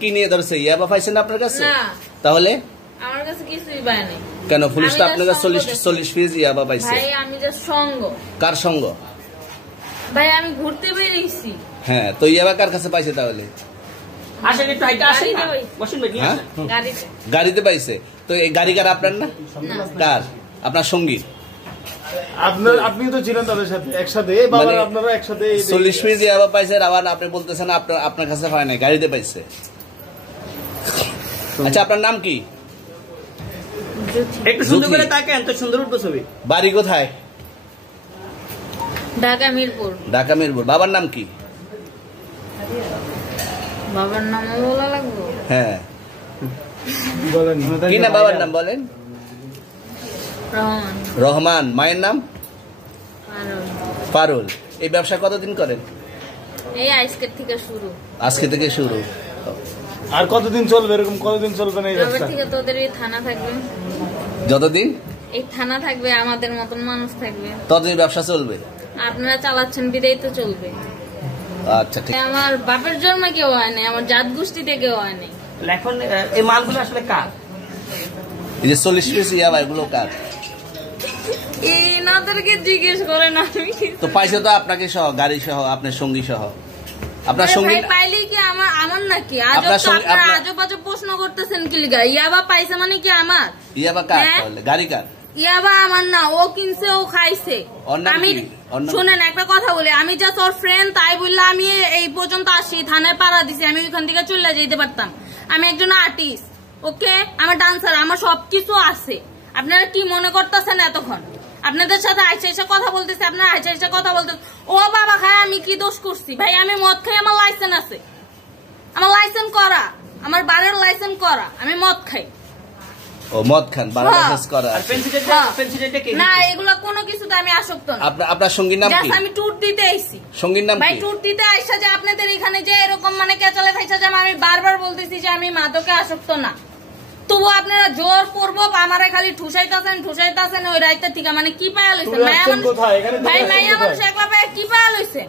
কি নিয়ে ধরছে? ইয়াবা পাইছেন আপনার কাছে? তাহলে আমার কাছে কিছুই পাই নাই। কেন পুলিশ তো আপনার কাছে 40 পিস ইয়াবা পাইছে? ভাই আমি জাস্ট সঙ্গ। কার সঙ্গ? ভাই আমি ঘুরতে বেরিয়েছি। হ্যাঁ, তো ইয়াবা কার কাছে পাইছে তাহলে? আসেন একটু হাইটা আসেন, বসুন ভাই। গাড়িতে। গাড়িতে পাইছে? তো এই গাড়ি কার? আপনার না? কার? আপনার সঙ্গী? আপনি তো ছিলেন তাদের সাথে একসাথে, আপনারা একসাথে 40 পিস ইয়াবা পাইছে, আবার আপনি বলতেছেন আপনার কাছে হয় না, গাড়িতে পাইছে। আচ্ছা, আপনার নাম কি? একটু সুন্দর করে তাকান, তো সুন্দর উঠবে ছবি। বাড়ি কোথায়? ঢাকা মিরপুর। ঢাকা মিরপুর। বাবার নাম কি? বাবার নাম বলা লাগবে? হ্যাঁ, বলেন কি না বাবার নাম বলেন? রহমান। রহমান। মায়ের নাম? পারুল। এই ব্যবসা কতদিন করেন? এই আজকের থেকে শুরু। আজকে থেকে শুরু। আর কতদিন চলবে? এরকম কতদিন চলবে না এই এবার ব্যবসা? থেকে তোদের এই থানা থাকবে, যতদিন এই থানা থাকবে, আমাদের মতন মানুষ থাকবে, ততদিন ব্যবসা চলবে। আপনারা চালাচ্ছেন বিদায় তো চলবে। আচ্ছা, ঠিক। আমার বাপের জন্মে কেউ হয় নাই, আমার জাত গোষ্ঠীতে কেউ হয় নাই। এখন এই মালগুলো আসলে কার? এই যে 40 পিস ইয়াবা, এগুলো কার? এনাদেরকে জিজ্ঞেস করেন। আমি তো পাইছে তো আপনাকে সহ, গাড়ি সহ, আপনার সঙ্গী সহ। আপনার সঙ্গী পাইলে কি আমার নাকি? আজব আজব প্রশ্ন করতেছেন কি লিগা? ইয়াবা পাইছে মানে কি আমার? ইয়াবা কার তাহলে? গাড়ি কার? ইয়াবা আমার না, ও কিনছে, ও খাইছে। আমি শুনেন একটা কথা বলি, আমি জাস্ট ওর ফ্রেন্ড, তাই বললে আমি এই পর্যন্ত আসি, থানায় পাড়া দিছি, আমি ওইখান থেকে চলে যেতে পারতাম। আমি একজন আর্টিস্ট, ওকে, আমার ডান্সার, আমার সবকিছু আছে। আপনারা কি মনে করতেছেন এতক্ষণ? আপনাদের সাথে আইসা এসে কথা বলতেছে, আপনারা আইসা এসে কথা বলতেছে। ও বাবা খায়, আমি কি দোষ করছি? ভাই আমি মদ খাই, আমার লাইসেন্স আছে, আমার লাইসেন্স করা, আমার বারের লাইসেন্স করা, আমি মদ খাই। ও মদ খান, বারের লাইসেন্স করা। আর পেন্সিলটা কি? না, এগুলা কোনো কিছুতে আমি আসক্ত না। আপনার সঙ্গীর নাম কি? আমি ট্যুর দিতে আইছি। সঙ্গীর নাম কি? ভাই ট্যুর দিতে আইসা যে আপনাদের এখানে যে এরকম মানে কেচালে খাইছা যে আমি বারবার বলতেছি যে আমি মাদকে আসক্ত না, তবু আপনারা জোর করবো আমারে খালি ঠুসাইতাছেন ওই রাইতে থেকে। মানে কি পায়া লইছেন? ভাই মাইয়া মানুষ একলা পায়া কি পায়া লইছেন?